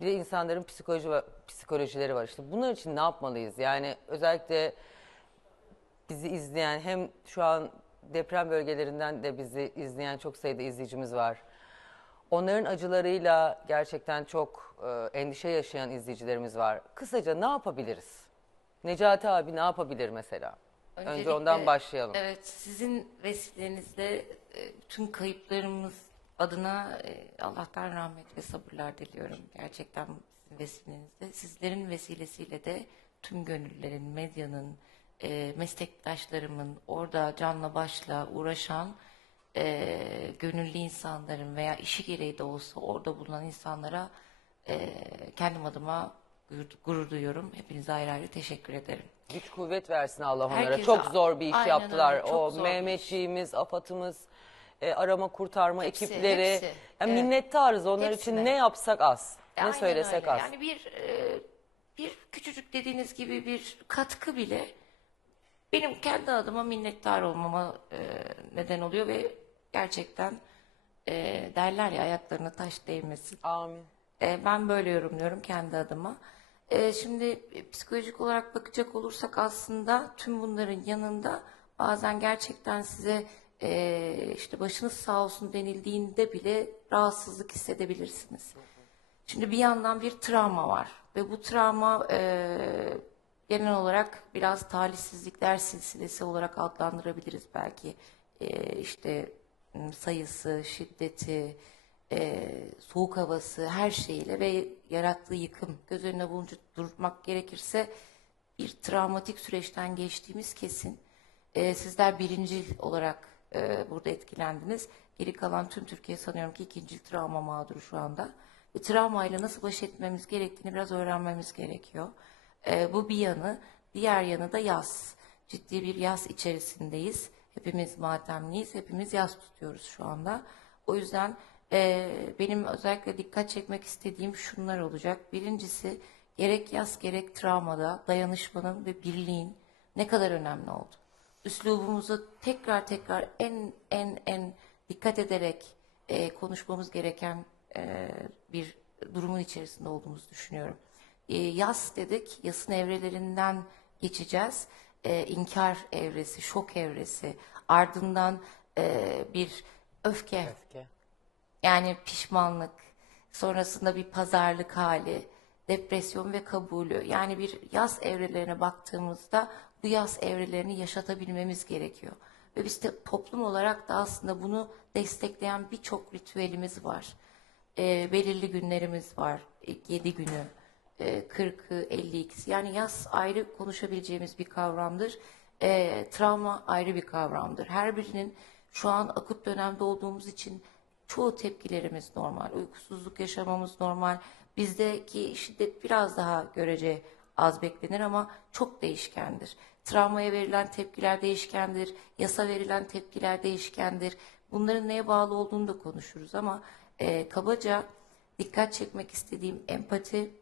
Bir de insanların psikoloji ve psikolojileri var. İşte bunlar için ne yapmalıyız? Yani özellikle bizi izleyen hem şu an deprem bölgelerinden de bizi izleyen çok sayıda izleyicimiz var. Onların acılarıyla gerçekten çok e, endişe yaşayan izleyicilerimiz var. Kısaca ne yapabiliriz? Necati abi ne yapabilir mesela? Önce Öncelikle, ondan başlayalım. Evet, sizin vesilenizle e, tüm kayıplarımız adına e, Allah'tan rahmet ve sabırlar diliyorum. Gerçekten sizin vesilenizle. Sizlerin vesilesiyle de tüm gönüllülerin, medyanın, e, meslektaşlarımın, orada canla başla uğraşan e, gönüllü insanların veya işi gereği de olsa orada bulunan insanlara e, kendim adıma gurur, gurur duyuyorum. Hepinize ayrı ayrı teşekkür ederim. Güç kuvvet versin Allah onlara. Herkese- çok zor bir iş Aynen yaptılar. öyle, çok o zor bir Mehmetçiğimiz, AFAD'ımız, e, arama kurtarma Hepsi, ekipleri. hepsi. Yani Evet. minnettarız onlar için Hepsine. ne yapsak az. Ne Aynen söylesek öyle. az. Yani bir e, bir küçücük dediğiniz gibi bir katkı bile benim kendi adıma minnettar olmama e, neden oluyor ve gerçekten e, derler ya ayaklarına taş değmesin. Amin. E, ben böyle yorumluyorum kendi adıma. E, şimdi e, psikolojik olarak bakacak olursak aslında tüm bunların yanında bazen gerçekten size e, işte başınız sağ olsun denildiğinde bile rahatsızlık hissedebilirsiniz. Şimdi bir yandan bir travma var ve bu travma e, genel olarak biraz talihsizlikler silsilesi olarak adlandırabiliriz belki. E, işte sayısı, şiddeti, e, soğuk havası her şeyiyle ve yarattığı yıkım göz önüne bulunca durmak gerekirse bir travmatik süreçten geçtiğimiz kesin. E, sizler birincil olarak e, burada etkilendiniz. Geri kalan tüm Türkiye sanıyorum ki ikinci travma mağduru şu anda. Ve travmayla nasıl baş etmemiz gerektiğini biraz öğrenmemiz gerekiyor. E, bu bir yanı. Diğer yanı da yaz. Ciddi bir yaz içerisindeyiz. Hepimiz matemliyiz. Hepimiz yaz tutuyoruz şu anda. O yüzden e, benim özellikle dikkat çekmek istediğim şunlar olacak. Birincisi gerek yaz gerek travmada dayanışmanın ve birliğin ne kadar önemli oldu. Üslubumuzu tekrar tekrar en en en dikkat ederek e, konuşmamız gereken e, bir durumun içerisinde olduğumuzu düşünüyorum. E, yas dedik, yasın evrelerinden geçeceğiz. E, inkar evresi, şok evresi, ardından e, bir öfke, Öfke. yani pişmanlık, sonrasında bir pazarlık hali, depresyon ve kabulü. Yani bir yaz evrelerine baktığımızda bu yaz evrelerini yaşatabilmemiz gerekiyor. Ve biz de toplum olarak da aslında bunu destekleyen birçok ritüelimiz var. Ee, belirli günlerimiz var. 7 günü, e, 40'ı, 52'si. Yani yaz ayrı konuşabileceğimiz bir kavramdır. Ee, travma ayrı bir kavramdır. Her birinin şu an akut dönemde olduğumuz için çoğu tepkilerimiz normal. Uykusuzluk yaşamamız normal. Bizdeki şiddet biraz daha görece az beklenir ama çok değişkendir. Travmaya verilen tepkiler değişkendir. Yasa verilen tepkiler değişkendir. Bunların neye bağlı olduğunu da konuşuruz ama e, kabaca dikkat çekmek istediğim empati